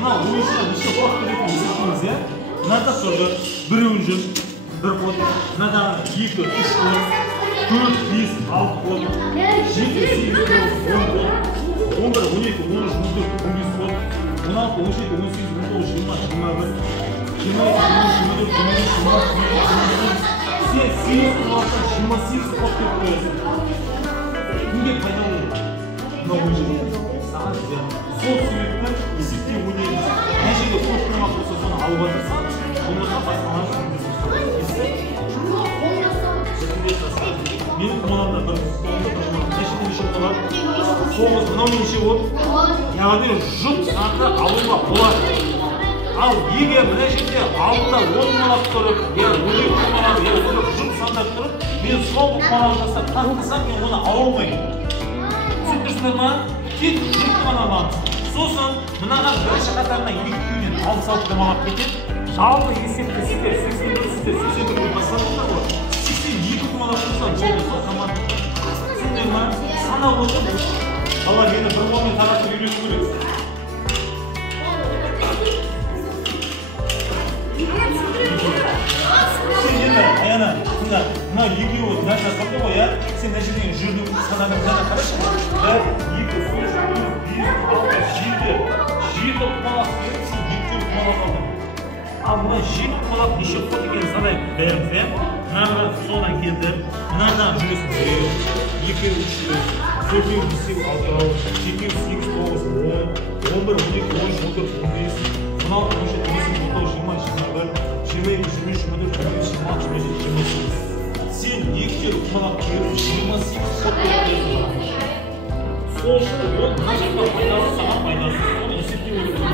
Mına oyuncular işte bak dedik izlediğiniz ya. Nerede sordu? Bir oyuncu, bir kod. Nerede? 2, 3 kod. 4, 5, 6 kod. 7, 8 kod. 10 kod. 11, 12, 13, 14, 15 kod. 16, 17, 18, 19, 20, 21. 8 kod. 28 kod koyuyorsun. Niye fayda olur? Ne oyuncu? Sana güzel. Sol sürekli isikli oynayabiliriz. Ne şeyde koşturmak olsa sonra albatırsan, onlarla başkalar benim kumalarımda bir ne şeyde bir şey var. Soğuz, mınау bir şey var. Yani жұрт sanatı alınma olar. Al егер мына жерде алдында 10 малап тұрып, я 12 малап, я жұрт сандап тұрып, мен сол малап тастап тастасам, мен оны ала алмаймын. Түсіндірсіздер ма? Тек жұртты ғана аламыз. Сосын мынаған бірінші қатарына 2-ні алып салып демалап кетеді. Жалпы есепті сіздер 81 бастадыңдар ғой. 82 малап тұрса болды сол команда. Түсіндіңдер ма? Санап отыр. Бала мені бір қолмен таратып үйрену керек. Сен енді аяна, мына екеуі нәрсе қалды ғой, я? Сен мына жерден жүрдің сананы мынаны қарашы. 1, 2, 3, 4, 5, 6, 7 құмалақ беріп, сен 2 құмалақ алдың. Ал мына 7 құмалақ неше қод екенін санайық бәріміз, я? Мына содан келді, мынаған жүресің 2, 3, 4, 5, 6, 7, 8, 9, 10, 11, 12, 13, 14, 15, 16, 17, 18, 19, 20, 21, 22, 23, 24, 25, 26, 27, 28. Sen 2 құмалақ беріп 28 қод беріп сол үшін ол мына жақта пайдасы саған пайдасы. Оны есептей отырып